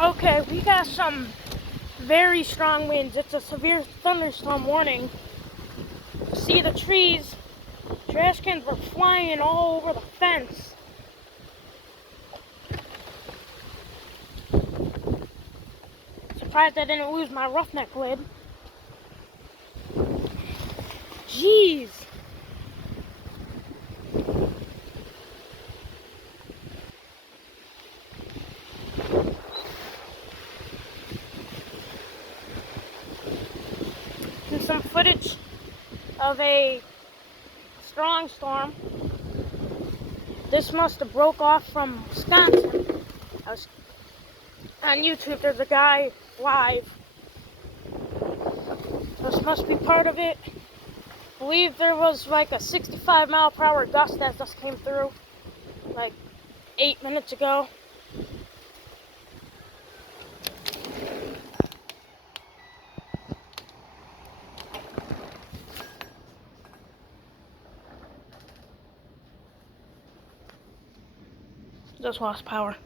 Okay, we got some very strong winds. It's a severe thunderstorm warning. See the trees, trash cans were flying all over the fence. Surprised I didn't lose my roughneck lid. Jeez. And some footage of a strong storm. This must have broke off from Wisconsin. I was on YouTube, there's a guy live. This must be part of it. I believe there was like a 65-mile-per-hour gust that just came through like 8 minutes ago. Just lost power.